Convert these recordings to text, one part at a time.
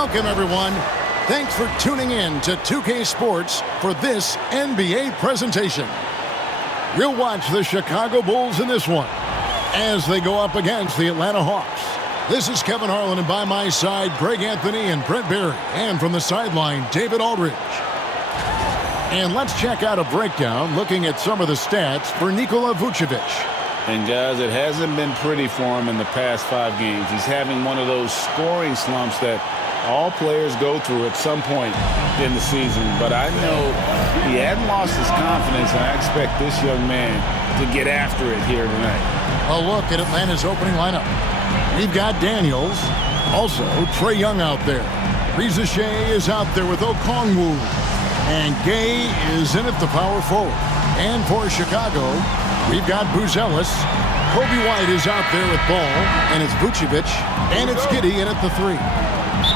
Welcome, everyone. Thanks for tuning in to 2K Sports for this NBA presentation. You'll watch the Chicago Bulls in this one as they go up against the Atlanta Hawks. This is Kevin Harlan, and by my side, Greg Anthony and Brent Barry. And from the sideline, David Aldridge. And let's check out a breakdown looking at some of the stats for Nikola Vucevic. And guys, it hasn't been pretty for him in the past 5 games. He's having one of those scoring slumps that all players go through at some point in the season. But I know he hadn't lost his confidence, and I expect this young man to get after it here tonight. A look at Atlanta's opening lineup. We've got Daniels, also Trae Young out there. Reza Shea is out there with Okongwu. And Gay is in at the power forward. And for Chicago, we've got Buzelis. Kobe White is out there with ball. And it's Vucevic. And it's Giddey in at the 3.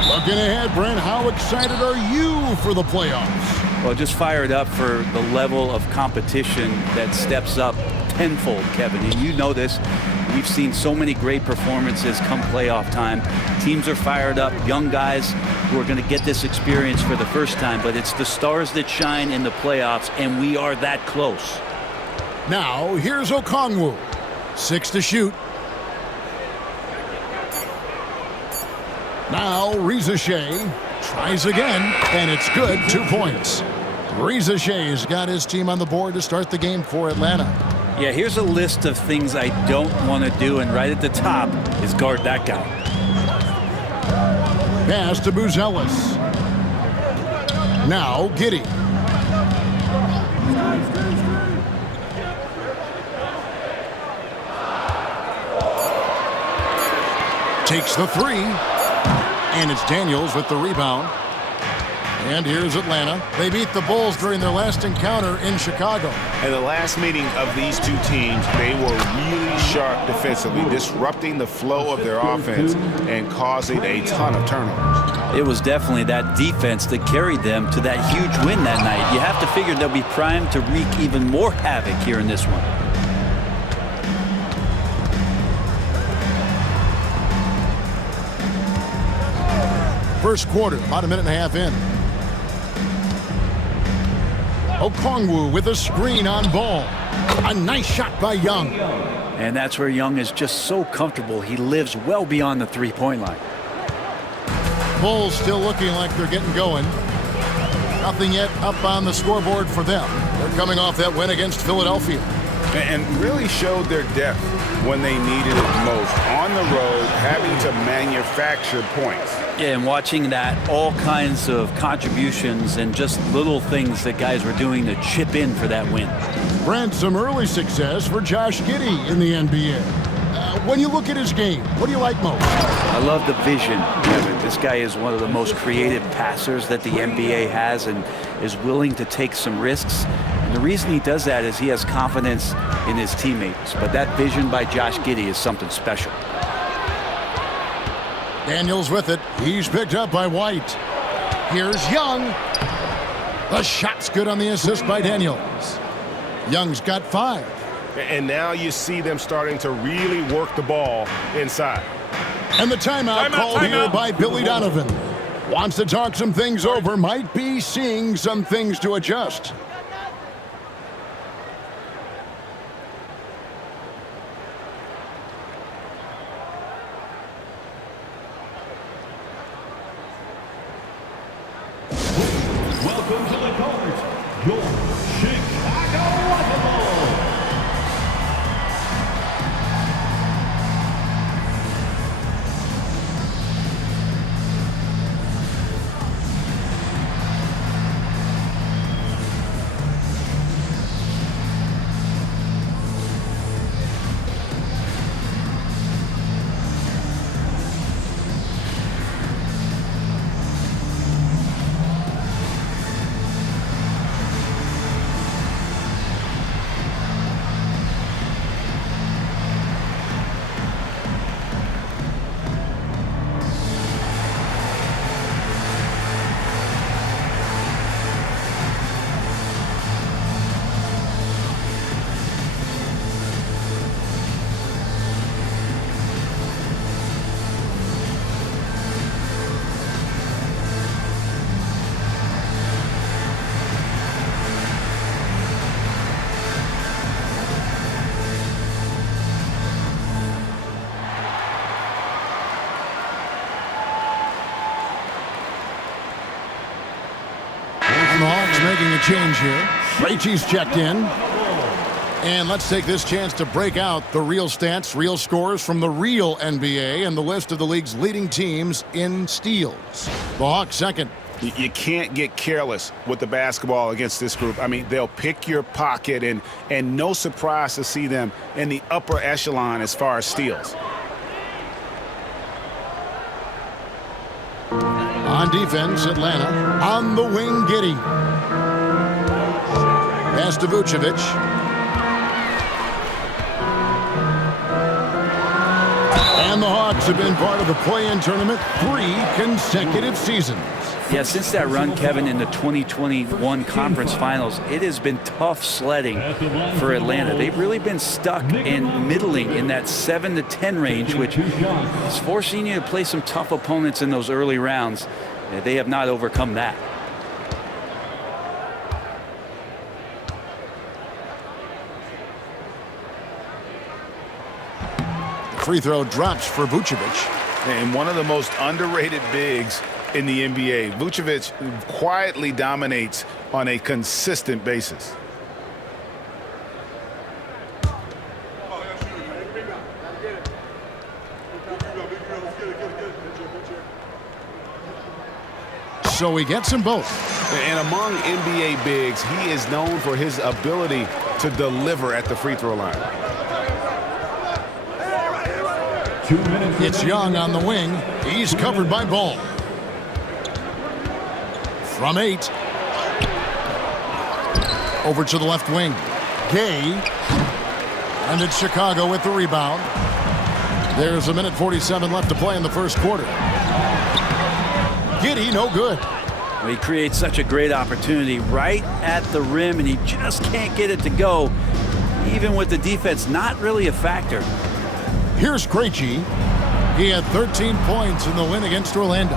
Looking ahead, Brent, how excited are you for the playoffs? Well, just fired up for the level of competition that steps up tenfold, Kevin. And you know this. We've seen so many great performances come playoff time. Teams are fired up, young guys who are going to get this experience for the first time. But it's the stars that shine in the playoffs, and we are that close. Now, here's Okongwu. 6 to shoot. Now, Reza Shea tries again, and it's good. 2 points. Reza Shea's got his team on the board to start the game for Atlanta. Yeah, here's a list of things I don't want to do, and right at the top is guard that guy. Pass to Buzelis. Now, Giddey. Takes the 3. And it's Daniels with the rebound. And here's Atlanta. They beat the Bulls during their last encounter in Chicago. In the last meeting of these two teams, they were really sharp defensively, disrupting the flow of their offense and causing a ton of turnovers. It was definitely that defense that carried them to that huge win that night. You have to figure they'll be primed to wreak even more havoc here in this one. First quarter, about a minute and a half in. Okongwu with a screen on ball. A nice shot by Young. And that's where Young is just so comfortable. He lives well beyond the three-point line. Bulls still looking like they're getting going. Nothing yet up on the scoreboard for them. They're coming off that win against Philadelphia. And really showed their depth when they needed it most. On the road, having to manufacture points. Yeah, and watching that, all kinds of contributions and just little things that guys were doing to chip in for that win. Brent, some early success for Josh Giddey in the NBA. When you look at his game, what do you like most? I love the vision, Kevin. This guy is one of the most creative passers that the NBA has and is willing to take some risks. And the reason he does that is he has confidence in his teammates. But that vision by Josh Giddey is something special. Daniels with it. He's picked up by White. Here's Young. The shot's good on the assist by Daniels. Young's got 5. And now you see them starting to really work the ball inside. And the timeout called here by Billy Donovan. Wants to talk some things over. Might be seeing some things to adjust. Welcome to the court, your Chicago Bulls. making a change here. Krejci's checked in. And let's take this chance to break out the real stats, real scores from the real NBA and the list of the league's leading teams in steals. The Hawks second. You can't get careless with the basketball against this group. I mean, they'll pick your pocket, and no surprise to see them in the upper echelon as far as steals. On defense, Atlanta. On the wing, Giddey. Pass to Vucevic. And the Hawks have been part of the play-in tournament 3 consecutive seasons. Yeah, since that run, Kevin, in the 2021 conference finals, it has been tough sledding for Atlanta. They've really been stuck in middling in that 7 to 10 range, which is forcing you to play some tough opponents in those early rounds. They have not overcome that. Free throw drops for Vucevic. And one of the most underrated bigs in the NBA. Vucevic quietly dominates on a consistent basis. So he gets them both. And among NBA bigs, he is known for his ability to deliver at the free throw line. 2 minutes. It's Young on the wing. He's covered by Ball. From 8. Over to the left wing. Gay. And it's Chicago with the rebound. There's 1:47 left to play in the first quarter. Giddey, no good. Well, he creates such a great opportunity right at the rim, and he just can't get it to go, even with the defense not really a factor. Here's Krejci. He had 13 points in the win against Orlando.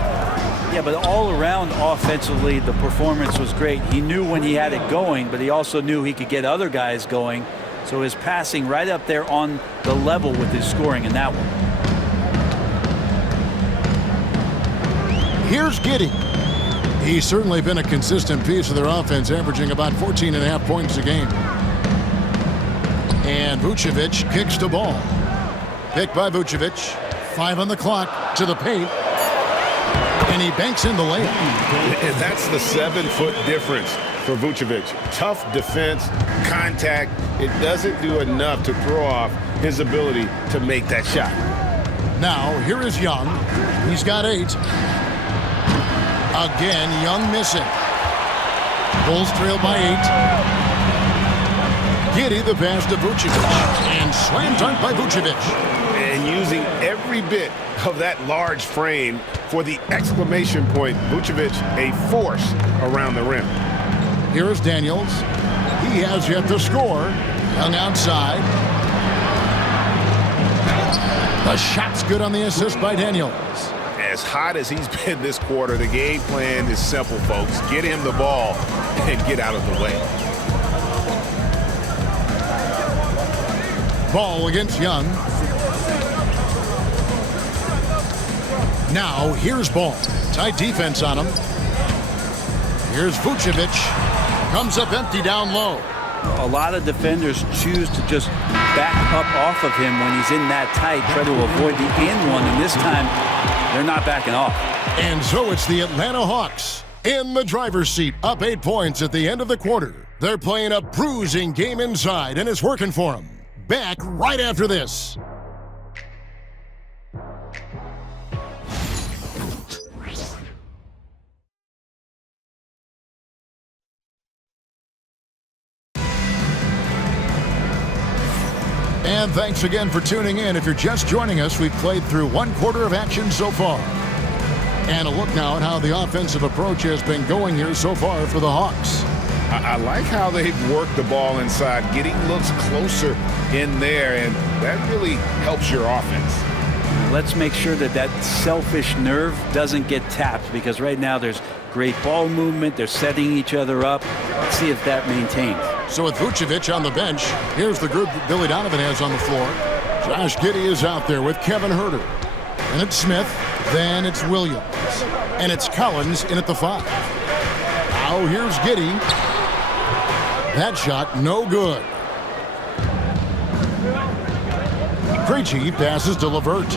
Yeah, but all around offensively, the performance was great. He knew when he had it going, but he also knew he could get other guys going. So his passing right up there on the level with his scoring in that one. Here's Giddey. He's certainly been a consistent piece of their offense, averaging about 14.5 points a game. And Vucevic kicks the ball. Picked by Vucevic. 5 on the clock to the paint. And he banks in the layup. And that's the 7-foot difference for Vucevic. Tough defense, contact. It doesn't do enough to throw off his ability to make that shot. Now, here is Young. He's got 8. Again, Young missing. Bulls trail by 8. Giddey the pass to Vucevic. And slam dunk by Vucevic. And using every bit of that large frame for the exclamation point. Vucevic, a force around the rim. Here is Daniels. He has yet to score. Young outside. The shot's good on the assist by Daniels. As hot as he's been this quarter, the game plan is simple, folks. Get him the ball and get out of the way. Ball against Young. Now, here's Ball. Tight defense on him. Here's Vucevic. Comes up empty down low. A lot of defenders choose to just back up off of him when he's in that tight, try to avoid the and one, and this time they're not backing off. And so it's the Atlanta Hawks in the driver's seat, up 8 points at the end of the quarter. They're playing a bruising game inside, and it's working for them. Back right after this. And thanks again for tuning in. If you're just joining us, we've played through 1 quarter of action so far. And a look now at how the offensive approach has been going here so far for the Hawks. I like how they've worked the ball inside, getting looks closer in there, and that really helps your offense. Let's make sure that that selfish nerve doesn't get tapped, because right now there's great ball movement. They're setting each other up. Let's see if that maintains. So with Vucevic on the bench, here's the group that Billy Donovan has on the floor. Josh Giddey is out there with Kevin Huerter. And it's Smith. Then it's Williams. And it's Collins in at the 5. Now here's Giddey. That shot no good. Krejci passes to LeVert.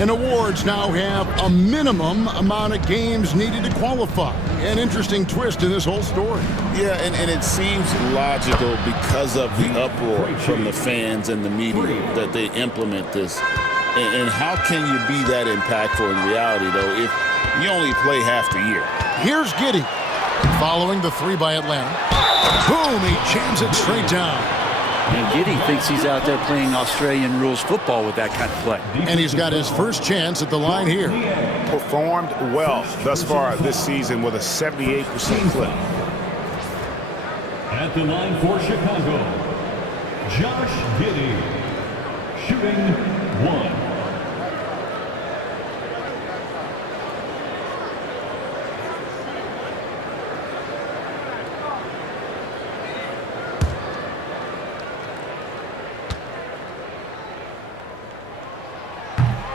And awards now have a minimum amount of games needed to qualify. An interesting twist in this whole story. Yeah, and it seems logical because of the uproar from the fans and the media that they implement this. And how can you be that impactful in reality, though, if you only play half the year? Here's Giddey. Following the three by Atlanta. Boom, he jams it straight down. And Giddey thinks he's out there playing Australian rules football with that kind of play. And he's got his first chance at the line here. Performed well thus far this season with a 78% clip. At the line for Chicago, Josh Giddey, shooting 1.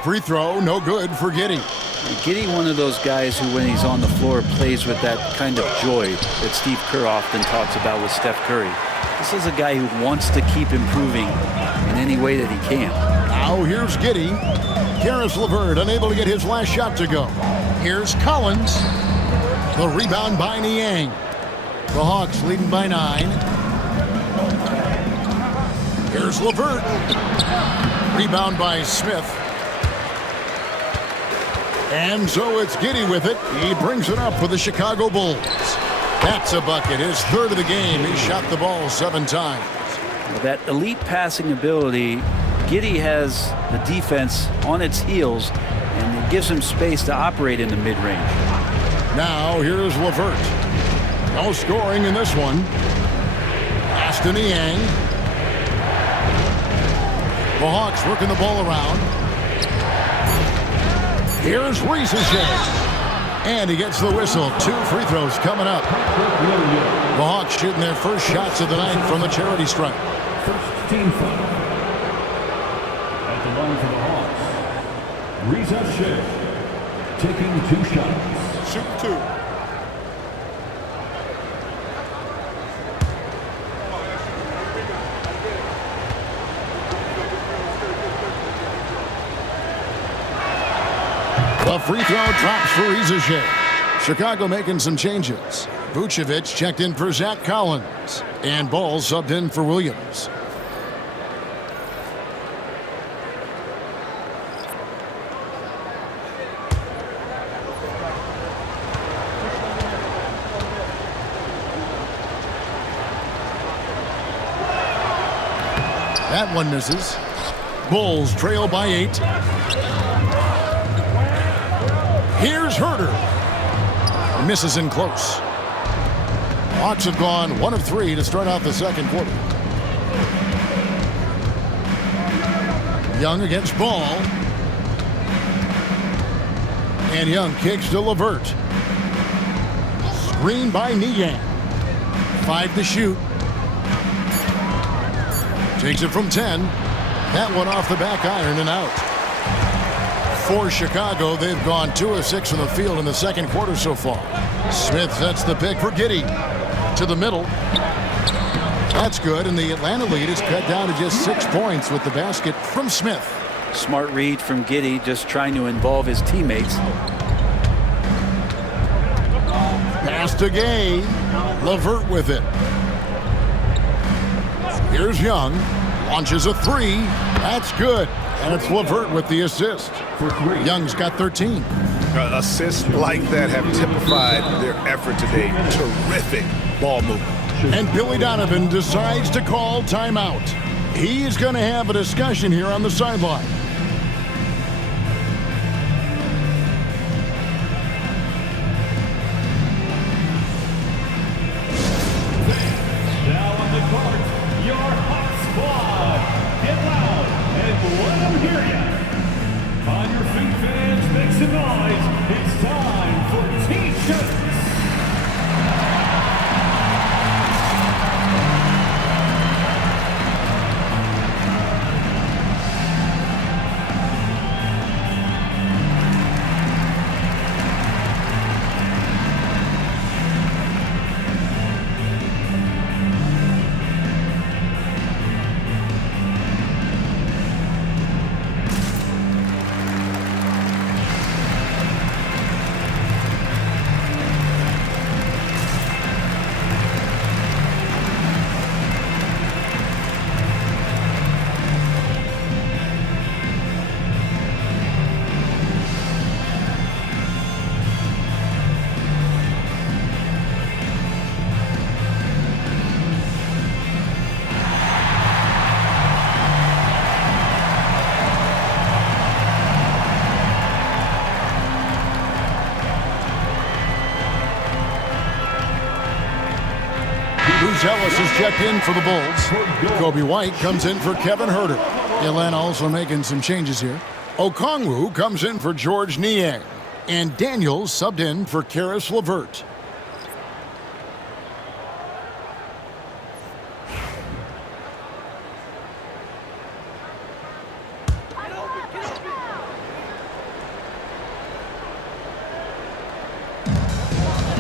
Free throw, no good for Giddey. Giddey, one of those guys who, when he's on the floor, plays with that kind of joy that Steve Kerr often talks about with Steph Curry. This is a guy who wants to keep improving in any way that he can. Now here's Giddey. Karis LeVert unable to get his last shot to go. Here's Collins. The rebound by Niang. The Hawks leading by 9. Here's LeVert. Rebound by Smith. And so it's Giddey with it. He brings it up for the Chicago Bulls. That's a bucket, his third of the game. He shot the ball 7 times. With that elite passing ability, Giddey has the defense on its heels, and it gives him space to operate in the mid-range. Now here's LeVert. No scoring in this one. Pass to Niang. The Hawks working the ball around. Here's Risacher. And he gets the whistle. 2 free throws coming up. The Hawks shooting their first shots of the night from the charity stripe. First team foul. At the line for the Hawks, Risacher, taking 2 shots. Shoot 2. The free throw drops for Risacher. Chicago making some changes. Vucevic checked in for Zach Collins. And Ball subbed in for Williams. That one misses. Bulls trail by 8. Here's Herter. Misses in close. Hawks have gone 1 of 3 to start out the second quarter. Young against Ball. And Young kicks to LeVert. Screen by Niang. 5 to shoot. Takes it from 10. That one off the back iron and out. For Chicago, they've gone 2 of 6 from the field in the second quarter so far. Smith sets the pick for Giddey. To the middle. That's good, and the Atlanta lead is cut down to just 6 points with the basket from Smith. Smart read from Giddey, just trying to involve his teammates. Pass to Gay. LeVert with it. Here's Young. Launches a 3. That's good. And it's LeVert with the assist. Young's got 13. Assists like that have typified their effort today. Terrific ball movement. And Billy Donovan decides to call timeout. He's going to have a discussion here on the sideline. Now on the court, your hot squad. Get loud and let them hear you. On your feet, fans, make some noise. It's time for T-shirts. Bruce Ellis is checked in for the Bulls. Kobe White comes in for Kevin Herter. Atlanta also making some changes here. Okongwu comes in for George Niang. And Daniels subbed in for Karis LeVert.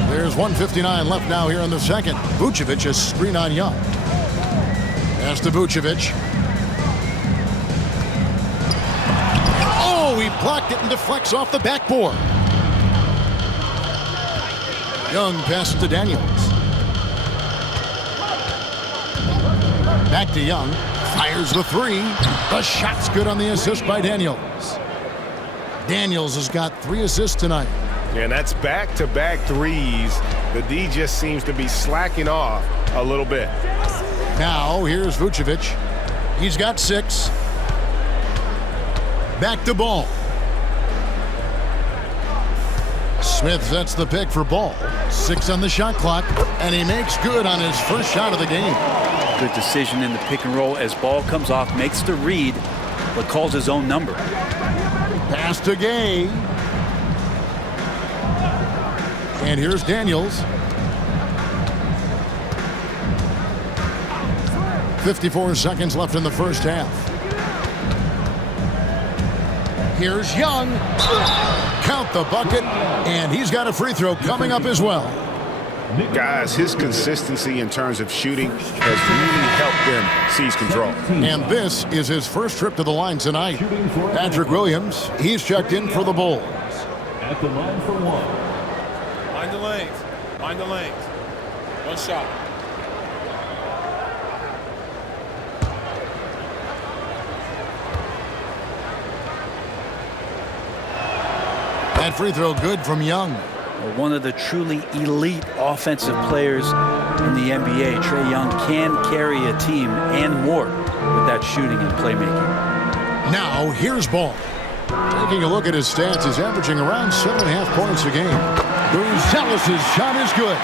There's 1:59 left now here in the second. Vucevic is screen on Young. Pass to Vucevic. Oh, he blocked it and deflects off the backboard. Young passes to Daniels. Back to Young. Fires the three. The shot's good on the assist by Daniels. Daniels has got 3 assists tonight. And that's back-to-back threes. The D just seems to be slacking off a little bit. Now, here's Vucevic. He's got 6. Back to Ball. Smith sets the pick for Ball. 6 on the shot clock, and he makes good on his first shot of the game. Good decision in the pick and roll as Ball comes off, makes the read, but calls his own number. Pass to Gay. And here's Daniels. 54 seconds left in the first half. Here's Young. Count the bucket. And he's got a free throw coming up as well. Guys, his consistency in terms of shooting has really helped them seize control. And this is his first trip to the line tonight. Patrick Williams, he's checked in for the Bulls. At the line for one. Mind the lanes. Mind the lanes. One shot. That free throw good from Young. One of the truly elite offensive players in the NBA, Trae Young, can carry a team and more with that shooting and playmaking. Now, here's Ball. Taking a look at his stats, he's averaging around 7.5 points a game. Bruce Ellis' shot is good.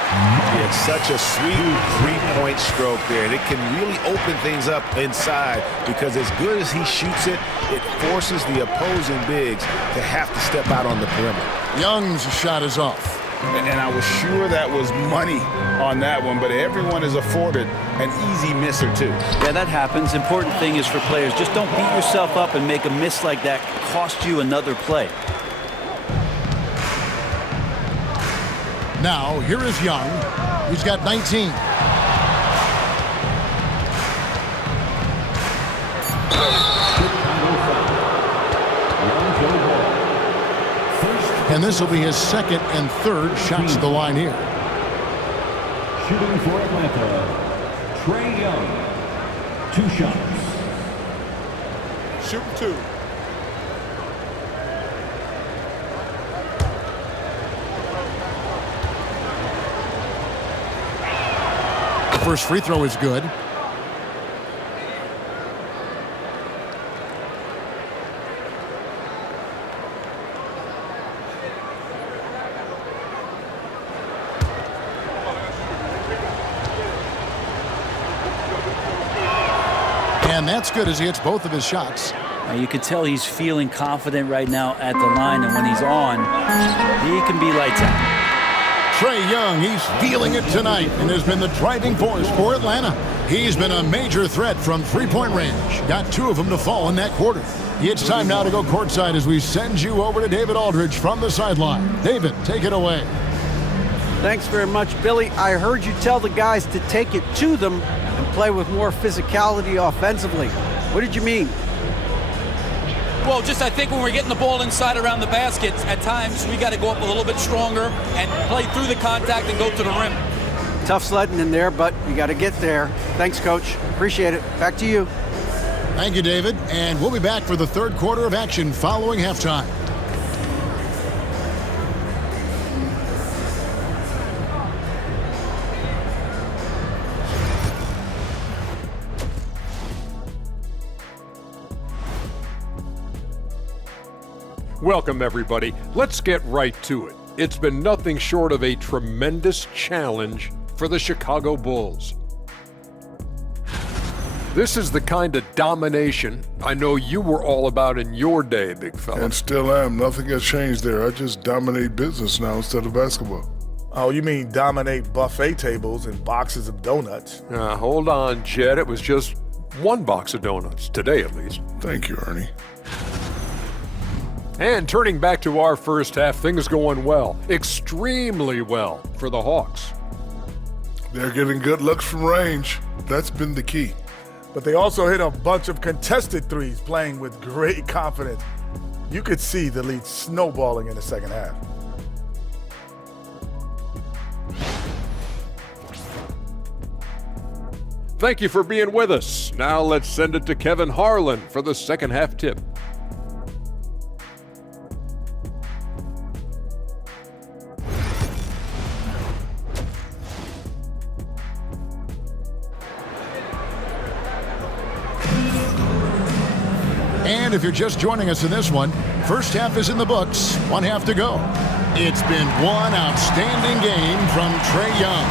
It's such a sweet three-point stroke there. And it can really open things up inside because as good as he shoots it, it forces the opposing bigs to have to step out on the perimeter. Young's shot is off. And I was sure that was money on that one, but everyone is afforded an easy miss or two. Yeah, that happens. Important thing is for players, just don't beat yourself up and make a miss like that cost you another play. Now, here is Young. He's got 19. And this will be his second and third shots to the line here. Shooting for Atlanta, Trae Young. 2 shots. Shooting 2. The first free throw is good. And that's good as he hits both of his shots. Now you can tell he's feeling confident right now at the line, and when he's on, he can be lights out. Trae Young, he's feeling it tonight and has been the driving force for Atlanta. He's been a major threat from three-point range. Got 2 of them to fall in that quarter. It's time now to go courtside as we send you over to David Aldridge from the sideline. David, take it away. Thanks very much, Billy. I heard you tell the guys to take it to them and play with more physicality offensively. What did you mean? Well, just I think when we're getting the ball inside around the basket, at times we got to go up a little bit stronger and play through the contact and go to the rim. Tough sledding in there, but you got to get there. Thanks, Coach. Appreciate it. Back to you. Thank you, David. And we'll be back for the third quarter of action following halftime. Welcome, everybody. Let's get right to it. It's been nothing short of a tremendous challenge for the Chicago Bulls. This is the kind of domination I know you were all about in your day, big fella. And still am. Nothing has changed there. I just dominate business now instead of basketball. Oh, you mean dominate buffet tables and boxes of donuts? Hold on, Jed. It was just one box of donuts, today at least. Thank you, Ernie. And turning back to our first half, things going well. Extremely well for the Hawks. They're getting good looks from range. That's been the key. But they also hit a bunch of contested threes, playing with great confidence. You could see the lead snowballing in the second half. Thank you for being with us. Now let's send it to Kevin Harlan for the second half tip. And if you're just joining us in this one, first half is in the books, one half to go. It's been one outstanding game from Trae Young.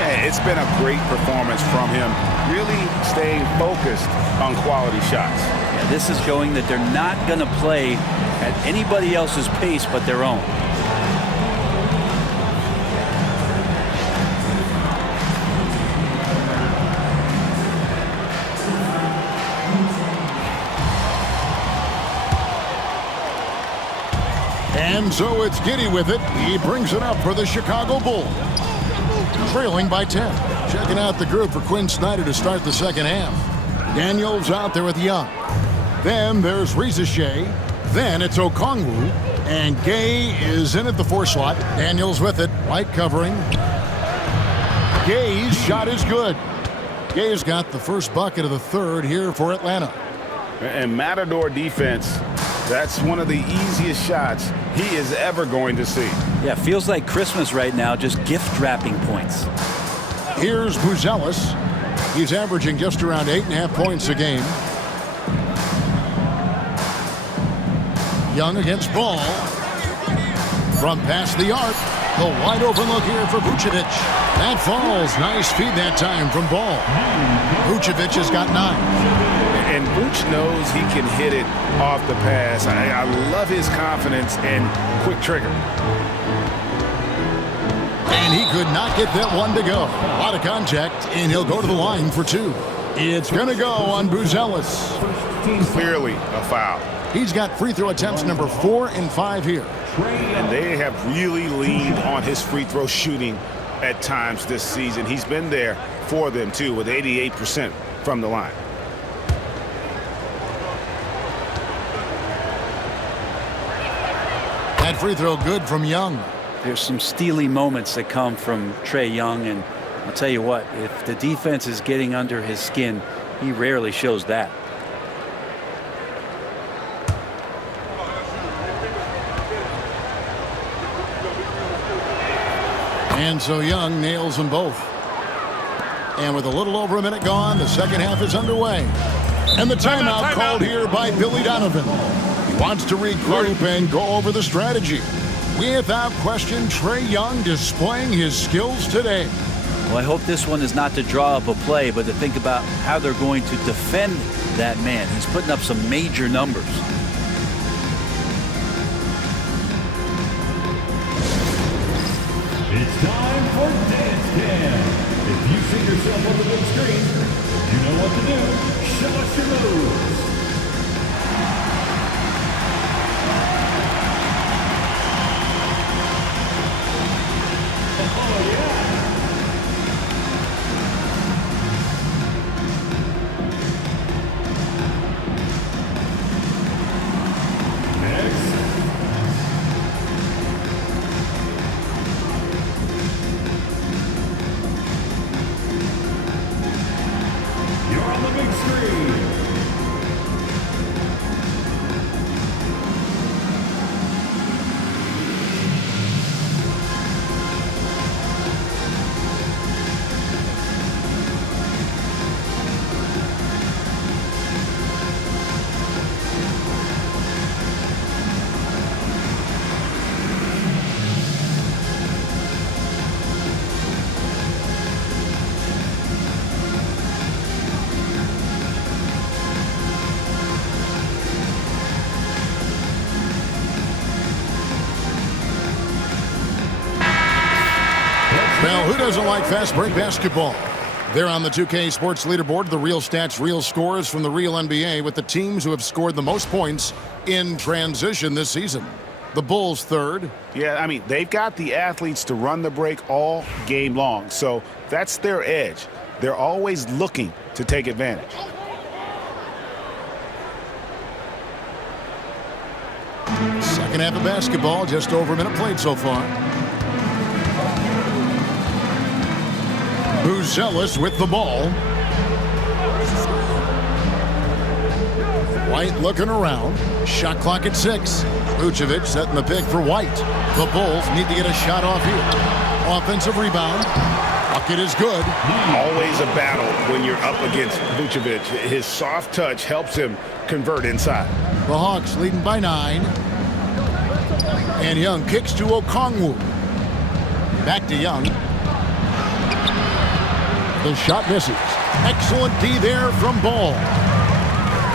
Yeah, it's been a great performance from him, really staying focused on quality shots. Yeah, this is showing that they're not going to play at anybody else's pace but their own. And so it's Giddey with it. He brings it up for the Chicago Bulls. Trailing by 10. Checking out the group for Quinn Snyder to start the second half. Daniels out there with Young. Then there's Shea. Then it's Okongwu. And Gay is in at the 4 slot. Daniels with it. White covering. Gay's shot is good. Gay's got the first bucket of the third here for Atlanta. And Matador defense, that's one of the easiest shots he is ever going to see. Yeah, feels like Christmas right now, just gift wrapping points. Here's Buzelis. He's averaging just around 8.5 points a game. Young against Ball. From past the arc. The wide open look here for Vucevic. That falls. Nice feed that time from Ball. Vucevic has got 9. And Vooch knows he can hit it off the pass. I love his confidence and quick trigger. And he could not get that one to go. A lot of contact, and he'll go to the line for 2. It's going to go on Buzelis. Clearly a foul. He's got free throw attempts number 4 and 5 here. And they have really leaned on his free throw shooting at times this season. He's been there for them, too, with 88% from the line. That free throw good from Young. There's some steely moments that come from Trae Young, and I'll tell you what, if the defense is getting under his skin, he rarely shows that. And so Young nails them both. And with a little over a minute gone, the second half is underway. And the timeout called here by Billy Donovan. He wants to regroup and go over the strategy. Without question, Trae Young displaying his skills today. Well, I hope this one is not to draw up a play, but to think about how they're going to defend that man. He's putting up some major numbers. It's time for Dance Cam. If you see yourself on the big screen, you know what to do. Show us your moves. Oh, yeah. Who doesn't like fast break basketball? They're on the 2K Sports leaderboard, the real stats, real scores from the real NBA with the teams who have scored the most points in transition this season. The Bulls third. Yeah, I mean, they've got the athletes to run the break all game long, so that's their edge. They're always looking to take advantage. Second half of basketball, just over a minute played so far. Buzelis with the ball. White looking around. Shot clock at 6. Vucevic setting the pick for White. The Bulls need to get a shot off here. Offensive rebound. Bucket is good. Always a battle when you're up against Vucevic. His soft touch helps him convert inside. The Hawks leading by 9. And Young kicks to Okongwu. Back to Young. The shot misses. Excellent D there from Ball.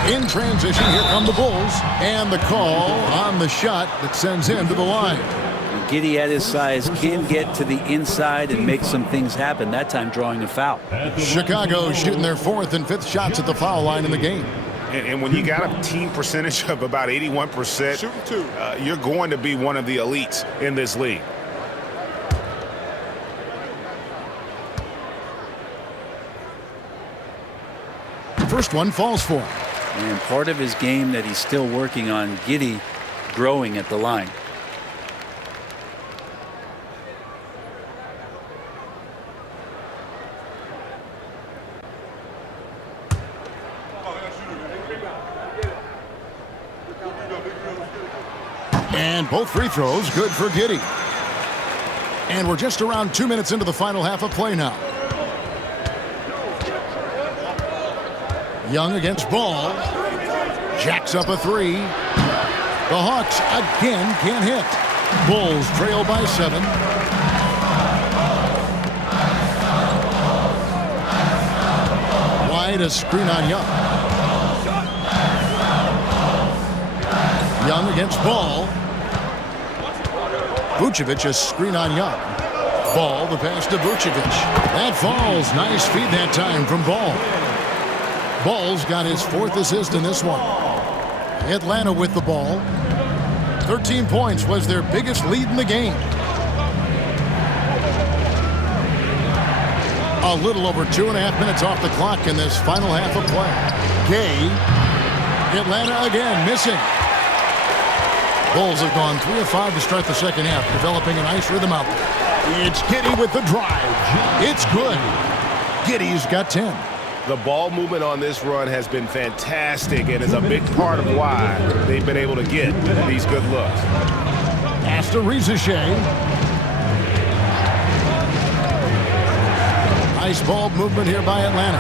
In transition, here come the Bulls. And the call on the shot that sends him to the line. Giddey at his size can get to the inside and make some things happen, that time drawing a foul. Chicago shooting their 4th and 5th shots at the foul line in the game. And when you got a team percentage of about 81%, you're going to be one of the elites in this league. First one falls for him. And part of his game that he's still working on, Giddey growing at the line. And both free throws good for Giddey. And we're just around 2 minutes into the final half of play now. Young against Ball. Jacks up a 3. The Hawks again can't hit. Bulls trail by 7. Wide, a screen on Young. Young against Ball. Vucevic, a screen on Young. Ball, the pass to Vucevic. That falls. Nice feed that time from Ball. Ball's got his 4th assist in this one. Atlanta with the ball. 13 points was their biggest lead in the game. A little over 2.5 minutes off the clock in this final half of play. Gay. Atlanta again missing. Bulls have gone 3 of 5 to start the second half, developing a nice rhythm out there. It's Giddey with the drive. It's good. Giddey's got 10. The ball movement on this run has been fantastic and is a big part of why they've been able to get these good looks. Pass to Rizachet. Nice ball movement here by Atlanta.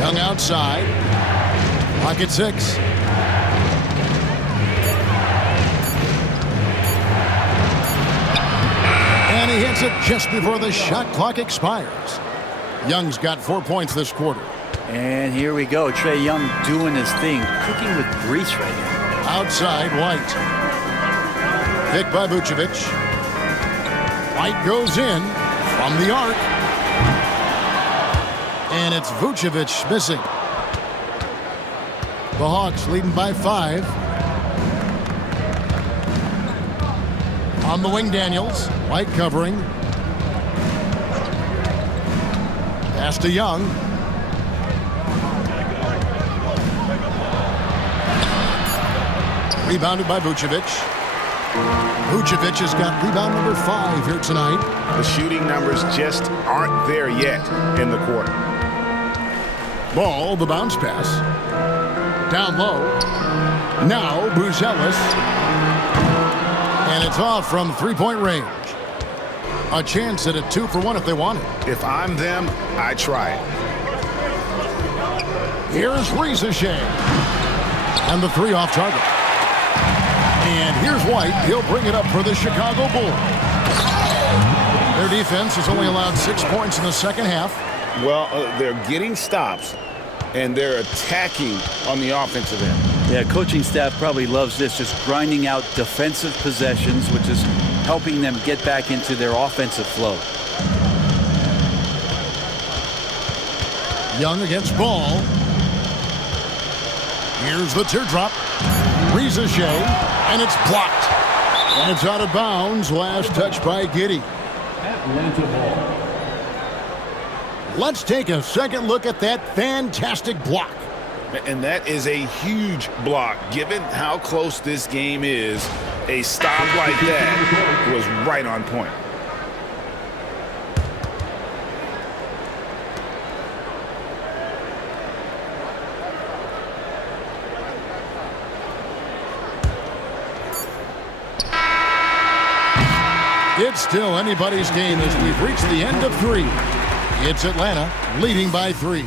Young outside. Pocket 6. And he hits it just before the shot clock expires. Young's got 4 points this quarter. And here we go. Trae Young doing his thing, cooking with grease right now. Outside, White. Picked by Vucevic. White goes in from the arc. And it's Vucevic missing. The Hawks leading by 5. On the wing, Daniels. White covering. Pass to Young. Rebounded by Vucevic. Vucevic has got rebound number 5 here tonight. The shooting numbers just aren't there yet in the quarter. Ball, the bounce pass. Down low. Now Buzelis. And it's off from 3-point range. A chance at a 2 for 1 if they want it. If I'm them, I try it. Here's Rizachet. And the 3 off target. And here's White. He'll bring it up for the Chicago Bulls. Their defense has only allowed 6 points in the second half. Well, they're getting stops, and they're attacking on the offensive end. Yeah, coaching staff probably loves this, just grinding out defensive possessions, which is helping them get back into their offensive flow. Young against Ball. Here's the teardrop. Ricochet, and it's blocked. And it's out of bounds. Last touch by Giddey. Atlanta ball. Let's take a second look at that fantastic block. And that is a huge block. Given how close this game is, a stop like that was right on point. It's still anybody's game as we've reached the end of 3. It's Atlanta leading by 3.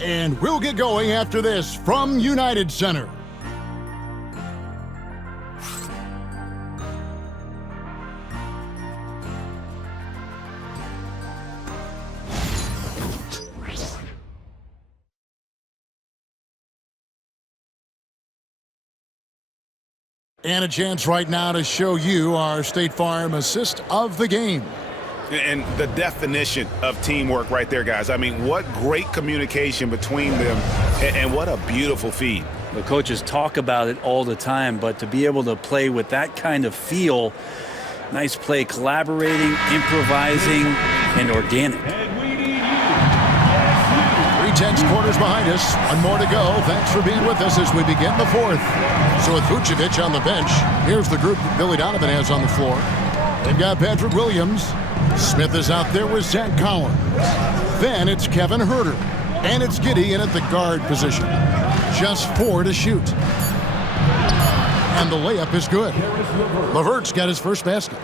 And we'll get going after this from United Center. And a chance right now to show you our State Farm assist of the game. And the definition of teamwork right there, guys. I mean, what great communication between them, and what a beautiful feed. The coaches talk about it all the time, but to be able to play with that kind of feel, nice play, collaborating, improvising, and organic. 3/10 quarters behind us. One more to go. Thanks for being with us as we begin the 4th. So with Vucevic on the bench, here's the group that Billy Donovan has on the floor. They've got Patrick Williams. Smith is out there with Zach Collins. Then it's Kevin Huerter. And it's Giddey in at the guard position. Just 4 to shoot. And the layup is good. LeVert's got his first basket.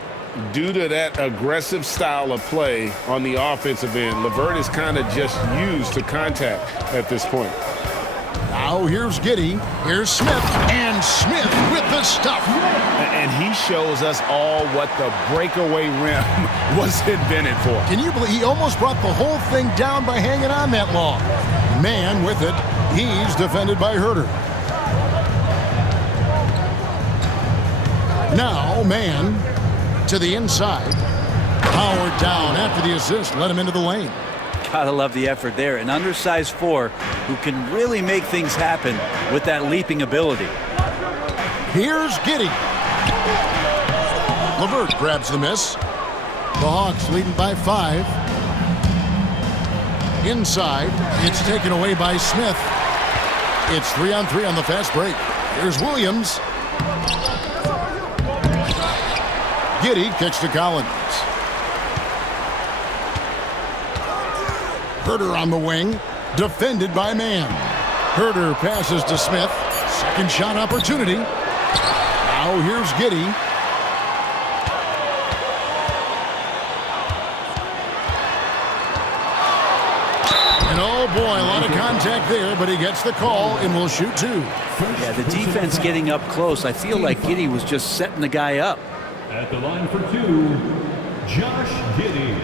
Due to that aggressive style of play on the offensive end, LeVert is kind of just used to contact at this point. Now here's Giddey. Here's Smith. And Smith with the stuff. And he shows us all what the breakaway rim was invented for. Can you believe he almost brought the whole thing down by hanging on that long? Man with it. He's defended by Huerter. Now, man to the inside. Powered down after the assist. Let him into the lane. Gotta love the effort there. An undersized 4 who can really make things happen with that leaping ability. Here's Giddey. LeVert grabs the miss. The Hawks leading by 5. Inside. It's taken away by Smith. It's 3-on-3 on the fast break. Here's Williams. Giddey kicks to Collins. Huerter on the wing, defended by Mann. Huerter passes to Smith. Second shot opportunity. Now here's Giddey. And oh boy, a lot of contact there, but he gets the call and will shoot 2. Yeah, the defense getting up close. I feel like Giddey was just setting the guy up. At the line for 2, Josh Giddey.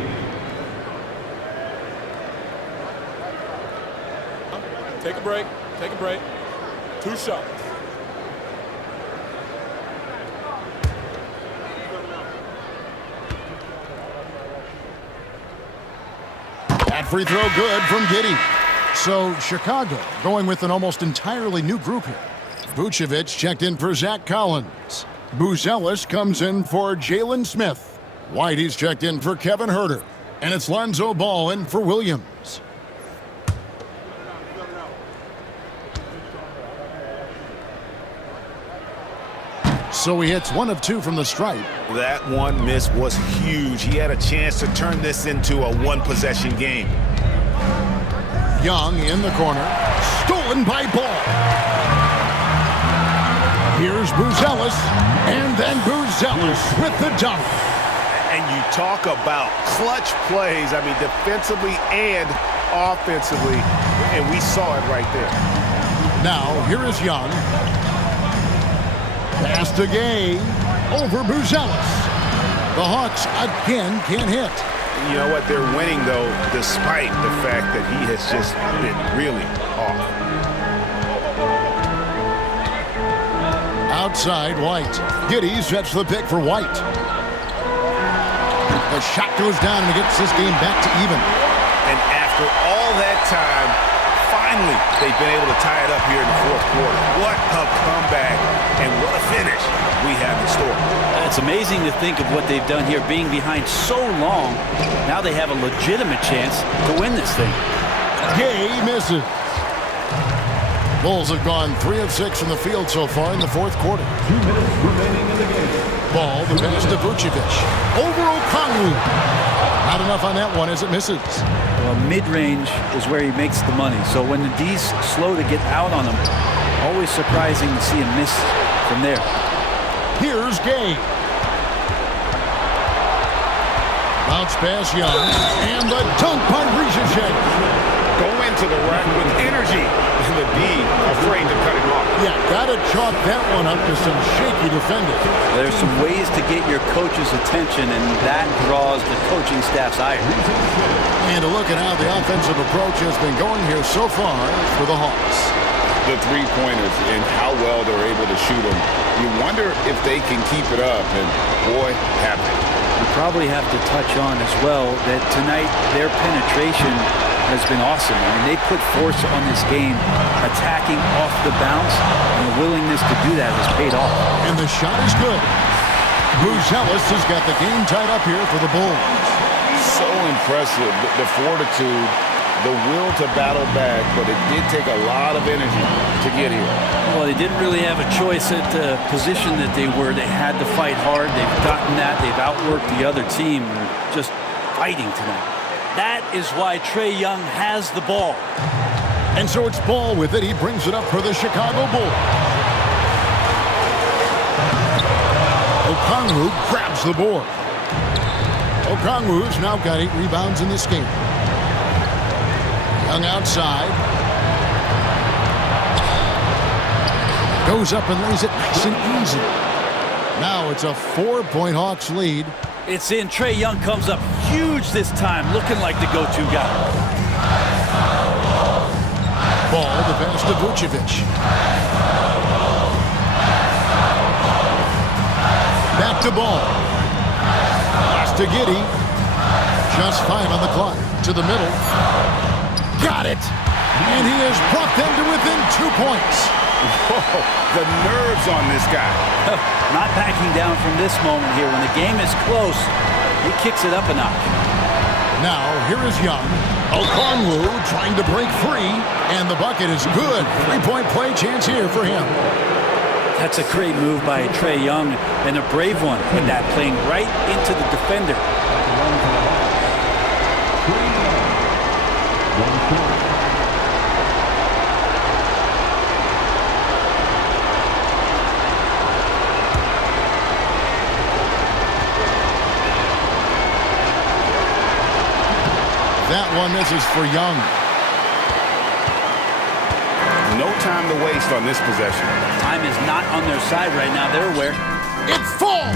Take a break. Take a break. 2 shots. That free throw good from Giddey. So Chicago going with an almost entirely new group here. Vucevic checked in for Zach Collins. Buzelis comes in for Jalen Smith. Whitey's checked in for Kevin Huerter. And it's Lonzo Ball in for Williams. So he hits 1 of 2 from the stripe. That one miss was huge. He had a chance to turn this into a 1-possession game. Young in the corner. Stolen by Ball. Here's Buzelis. And then Buzelis with the dunk. And you talk about clutch plays, I mean, defensively and offensively, and we saw it right there. Now, here is Young. Pass to Gay. Over Buzelis. The Hawks again can't hit. You know what? They're winning, though, despite the fact that he has just been really off. Outside, White. Giddey sets the pick for White. The shot goes down and it gets this game back to even. And after all that time, finally, they've been able to tie it up here in the fourth quarter. What a comeback and what a finish we have in store. It's amazing to think of what they've done here, being behind so long. Now they have a legitimate chance to win this thing. Gay misses. Bulls have gone 3 of 6 in the field so far in the fourth quarter. 2 minutes remaining in the game. Ball, the pass to Vucevic. Over Okongwu. Not enough on that one as it misses. Well, mid-range is where he makes the money. So when the D's slow to get out on him, always surprising to see him miss from there. Here's Gay. Bounce pass Young. And the dunk by Rizic. Go into the rack with energy. And the D afraid to cut him off. Yeah, gotta chalk that one up to some shaky defending. There's some ways to get your coach's attention, and that draws the coaching staff's ire. And a look at how the offensive approach has been going here so far for the Hawks. The three-pointers and how well they're able to shoot them. You wonder if they can keep it up, and boy, have they. We probably have to touch on as well that tonight their penetration has been awesome. I mean, they put force on this game, attacking off the bounce, and the willingness to do that has paid off. And the shot is good. Bruce Ellis has got the game tied up here for the Bulls. So impressive, the fortitude, the will to battle back, but it did take a lot of energy to get here. Well, they didn't really have a choice at the position that they were. They had to fight hard. They've gotten that. They've outworked the other team. They're just fighting tonight. That is why Trae Young has the ball. And so it's Ball with it. He brings it up for the Chicago Bulls. Okongwu grabs the board. Okongwu's now got 8 rebounds in this game. Young outside. Goes up and lays it nice and easy. Now it's a 4-point Hawks lead. It's in. Trae Young comes up huge this time, looking like the go-to guy. Ball, the pass to Vucevic. Back to Ball. Pass to Giddey. Just 5 on the clock. To the middle. Got it. And he has brought them to within 2 points. Whoa, the nerves on this guy. Not backing down from this moment here. When the game is close, he kicks it up a notch. Now, here is Young. Okongwu trying to break free, and the bucket is good. 3-point play chance here for him. That's a great move by Trae Young, and a brave one with that, playing right into the defender. That one misses for Young. No time to waste on this possession. Time is not on their side right now. They're aware. It falls!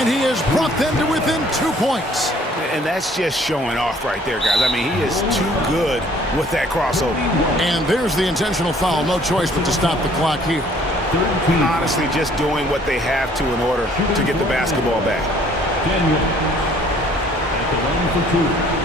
And he has brought them to within 2 points. And that's just showing off right there, guys. I mean, he is too good with that crossover. And there's the intentional foul. No choice but to stop the clock here. Honestly, just doing what they have to in order to get the basketball back. Daniel at the line for 2.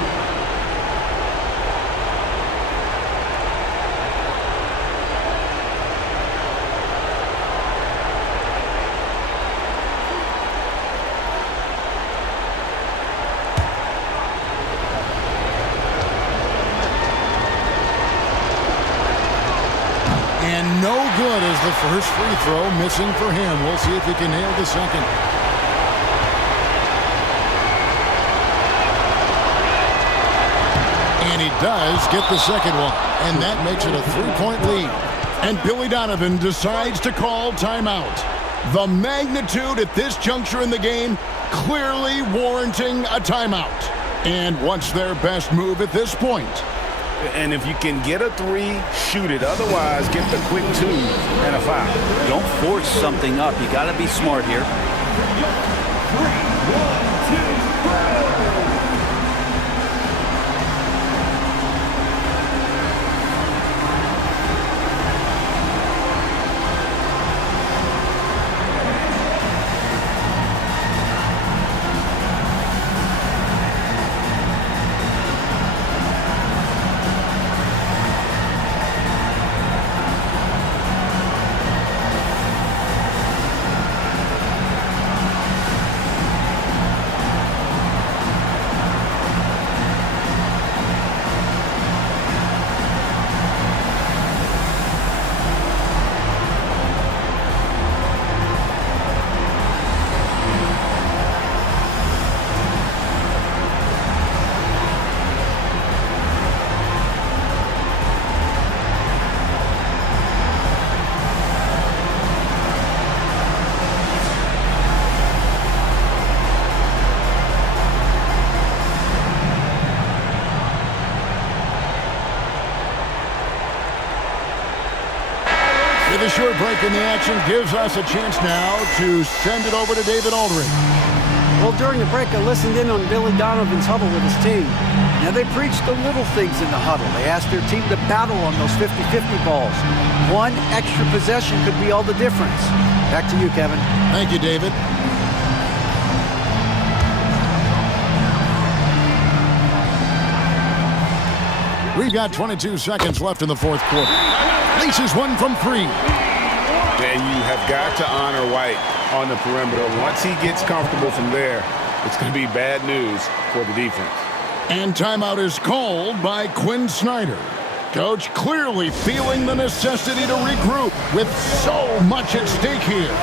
And no good as the first free throw missing for him. We'll see if he can nail the second. And he does get the second one. And that makes it a 3-point lead. And Billy Donovan decides to call timeout. The magnitude at this juncture in the game clearly warranting a timeout. And what's their best move at this point? And if you can get a 3, shoot it. Otherwise, get the quick 2 and a foul. Don't force something up. You got to be smart here. 3, 1, 2, The short break in the action gives us a chance now to send it over to David Aldridge. Well, during the break, I listened in on Billy Donovan's huddle with his team. Now, they preached the little things in the huddle. They asked their team to battle on those 50-50 balls. One extra possession could be all the difference. Back to you, Kevin. Thank you, David. We've got 22 seconds left in the fourth quarter. Laces one from 3. And you have got to honor White on the perimeter. Once he gets comfortable from there, it's going to be bad news for the defense. And timeout is called by Quinn Snyder. Coach clearly feeling the necessity to regroup with so much at stake here.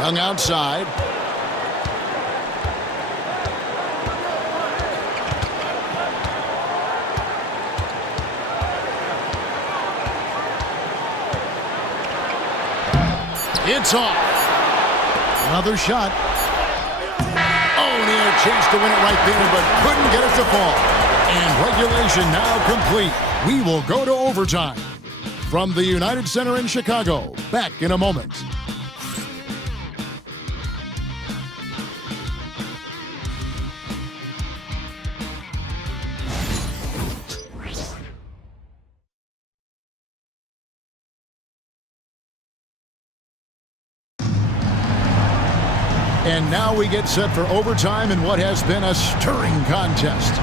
Young outside. It's off. Another shot. Oh, and he had a chance to win it right there, but couldn't get it to fall. And regulation now complete. We will go to overtime. From the United Center in Chicago, back in a moment. And now we get set for overtime in what has been a stirring contest.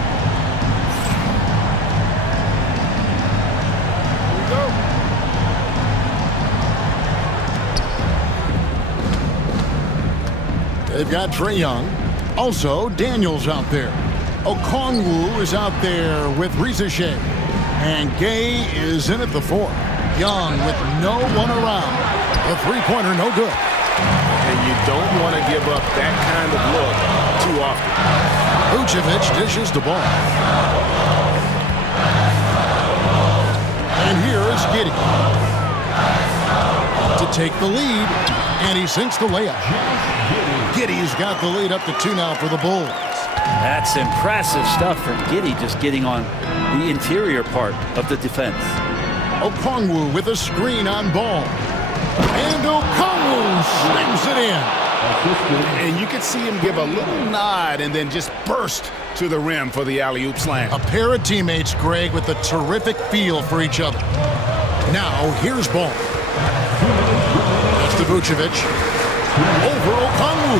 They've got Trae Young. Also, Daniels out there. Okongwu is out there with Rizachet. And Gay is in at the 4. Young with no one around. The three-pointer no good. And you don't want to give up that kind of look too often. Vucevic dishes the ball. And here is Giddey to take the lead, and he sinks the layup. Giddey's got the lead up to 2 now for the Bulls. That's impressive stuff from Giddey, just getting on the interior part of the defense. Okongwu with a screen on ball. And Okongwu slings it in. And you could see him give a little nod and then just burst to the rim for the alley-oop slam. A pair of teammates, Greg, with a terrific feel for each other. Now, here's ball. That's to Vucevic. Over Okongwu.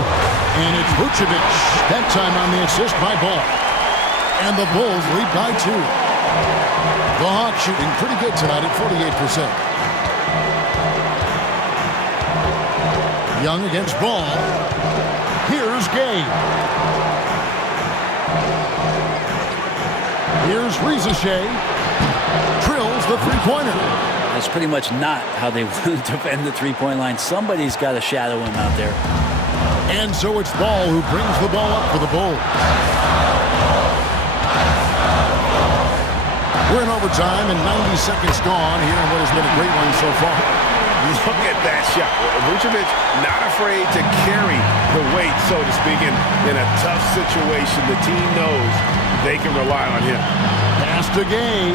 And it's Vucevic. That time on the assist by Ball. And the Bulls lead by 2. The Hawks shooting pretty good tonight at 48%. Young against Ball. Here's Gay. Here's Rizachet. Drills the three-pointer. That's pretty much not how they want to defend the three-point line. Somebody's got to shadow him out there. And so it's Ball who brings the ball up for the Bulls. We're in overtime and 90 seconds gone here in what has been a great one so far. Look at that shot. Vucevic not afraid to carry the weight, so to speak, in a tough situation. The team knows they can rely on him. Pass to Gay.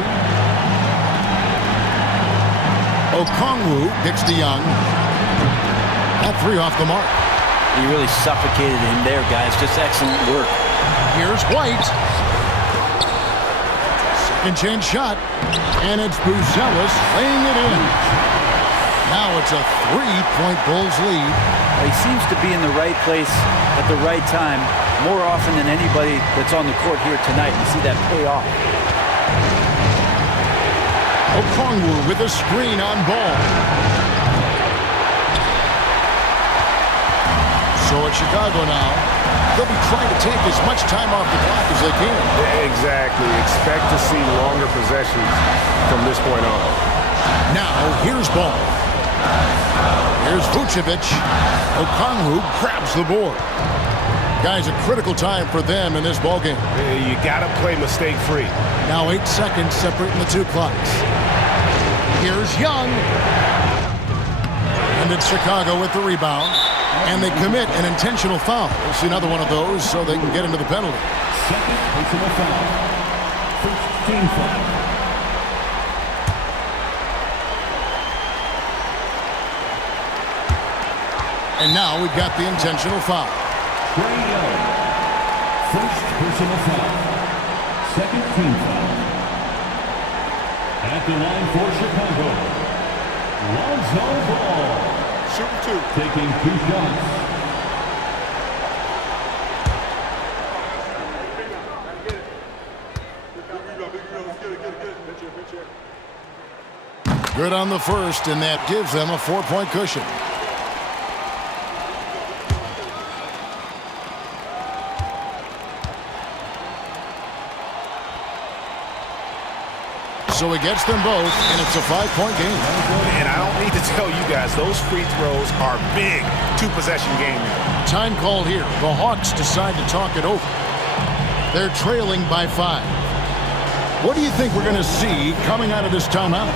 Okongwu kicks to Young. That three off the mark. He really suffocated him there, guys. Just excellent work. Here's White. Second chance shot. And it's Buzelis laying it in. Now it's a three-point Bulls lead. He seems to be in the right place at the right time more often than anybody that's on the court here tonight. You see that pay off. Okongwu with a screen on ball. So it's Chicago now. They'll be trying to take as much time off the clock as they can. Exactly. Expect to see longer possessions from this point on. Now, here's ball. Here's Vucevic. Okongwu grabs the board. Guys, a critical time for them in this ballgame. You got to play mistake-free. Now 8 seconds separating the two clocks. Here's Young. And it's Chicago with the rebound. And they commit an intentional foul. We'll see another one of those so they can get into the penalty. Second personal foul. First team foul. And now we've got the intentional foul. Trey Young. First personal foul. Second team foul. At the line for Chicago, Lonzo Ball. Shooting two. Taking 2 shots. Good on the first, and that gives them a 4-point cushion. So he gets them both, and it's a 5-point game. And I don't need to tell you guys, those free throws are big. 2-possession game now. Time called here. The Hawks decide to talk it over. They're trailing by 5. What do you think we're going to see coming out of this timeout?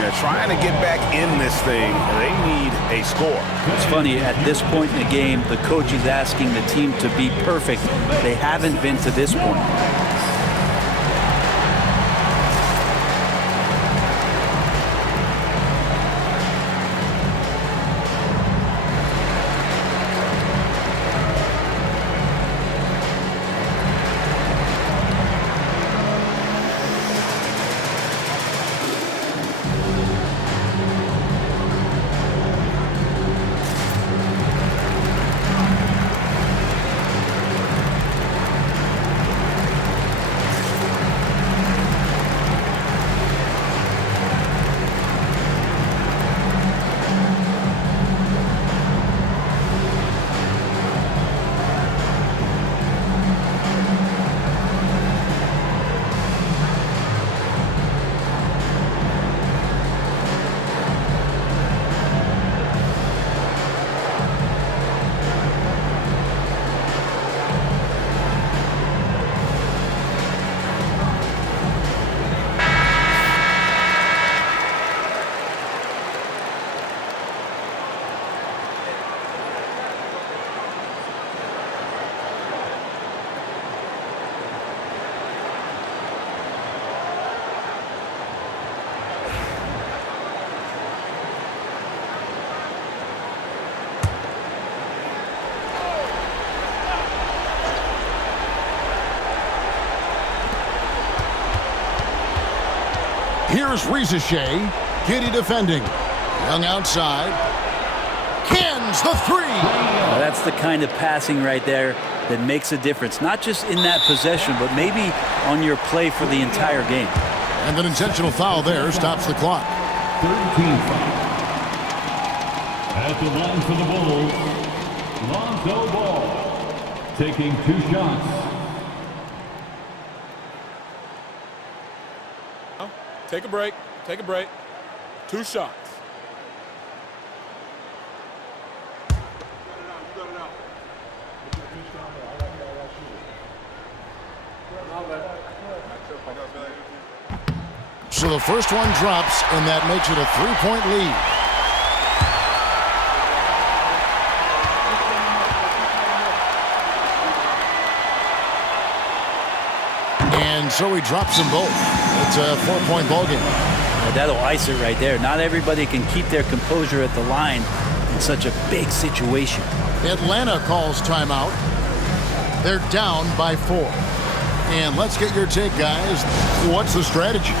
Yeah, trying to get back in this thing, they need a score. It's funny, at this point in the game, the coach is asking the team to be perfect. They haven't been to this point. Here's Rizachet. Giddy defending. Young outside. Cans the three. Now that's the kind of passing right there that makes a difference. Not just in that possession, but maybe on your play for the entire game. And an intentional foul there stops the clock. 13 foul. At the line for the Bulls, Lonzo Ball. Taking 2 shots. Take a break. Take a break. 2 shots. So the first one drops, and that makes it a 3-point lead. And so he drops them both. It's a 4-point ball game. Yeah, that'll ice it right there. Not everybody can keep their composure at the line in such a big situation. Atlanta calls timeout. They're down by 4. And let's get your take, guys. What's the strategy?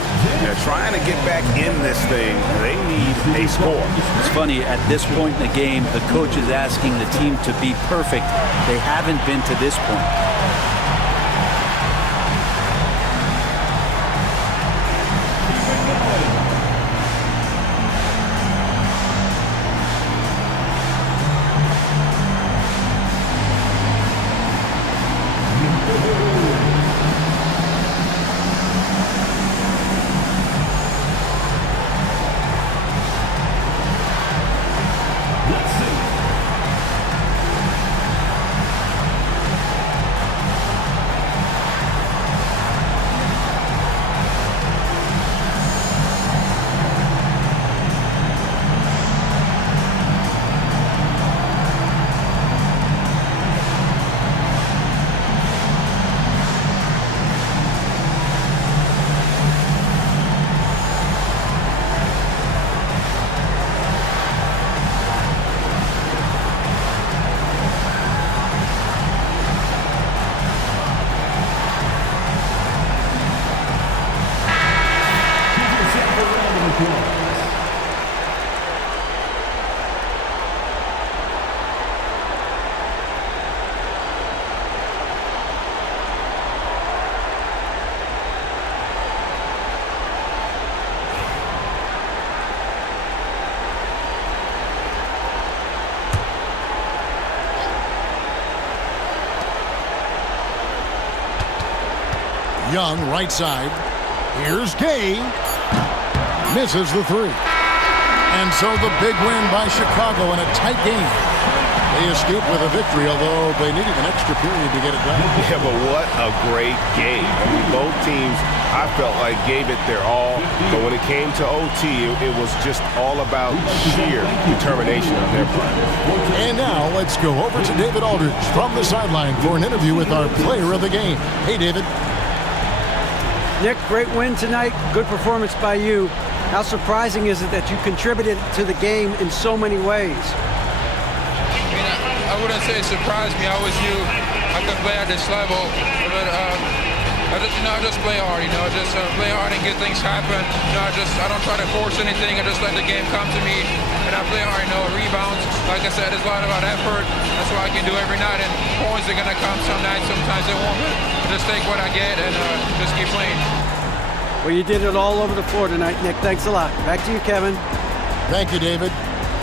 They're trying to get back in this thing. They need a score. It's funny, at this point in the game, the coach is asking the team to be perfect. They haven't been to this point. Young, right side. Here's Gay. Misses the 3. And so the big win by Chicago in a tight game. They escaped with a victory, although they needed an extra period to get it done. Yeah, but what a great game. I mean, both teams, I felt like, gave it their all. But when it came to OT, it was just all about sheer determination on their part. And now let's go over to David Aldridge from the sideline for an interview with our player of the game. Hey, David. Nick, great win tonight. Good performance by you. How surprising is it that you contributed to the game in so many ways? I wouldn't say it surprised me. I always knew I could play at this level, but I just play hard. Just play hard and get things happen. I don't try to force anything. I just let the game come to me, and I play hard. Rebounds. Like I said, it's a lot about effort. That's what I can do every night. And points are gonna come some nights. Sometimes they won't. But just take what I get and just keep playing. Well, you did it all over the floor tonight, Nick. Thanks a lot. Back to you, Kevin. Thank you, David.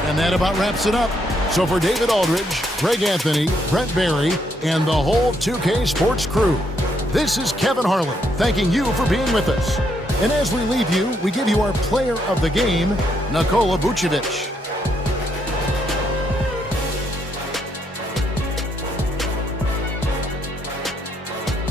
And that about wraps it up. So for David Aldridge, Greg Anthony, Brent Barry, and the whole 2K Sports crew, this is Kevin Harlan thanking you for being with us. And as we leave you, we give you our player of the game, Nikola Vucevic.